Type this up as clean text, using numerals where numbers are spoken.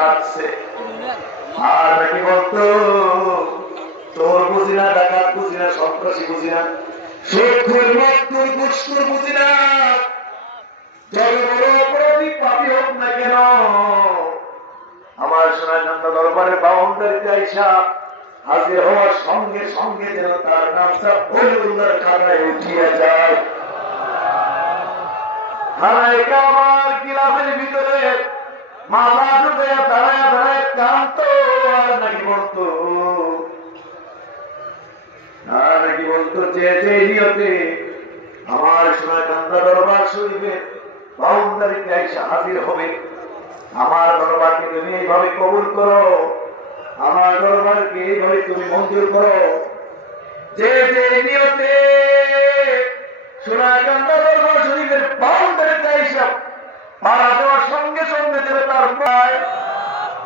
হাঁটছে। আর নাকি বলতো তোর বুঝি না, ডাকাত বুঝি না, সন্ত্রাসী বুঝি না, শত্রুর মৃত্যুর দুষ্টুর বুঝি না, যত বড় অপরাধী পাপী হোক না কেন আমার সোনাকান্দা দরবারের বাউন্ডারিতে আইসা হাজির হওয়ার সঙ্গে সঙ্গে যেন তার নামটা হলিউল্লাহর খাতায় উঠিয়া যায়। হারাইকা আমার গিলাফের ভিতরে মাথা ঢুকে দাঁড়ায় দাঁড়ায় কান্ত। আর নাকি বলতো যে যে নিয়তে আমার সোনাকান্দা দরবার শরীফের বাউন্ডারিতে এসে হাজির হবে, আমার দরবারকে তুমি এইভাবে কবুল করো, আমার দরবারকে এইভাবে তুমি মঞ্জুর করো। যে যে নিয়তে সোনাকান্দা দরবার শরীফের বাউন্ডারিতে এসে মারা দেওয়ার সঙ্গে সঙ্গে যেন তার পায়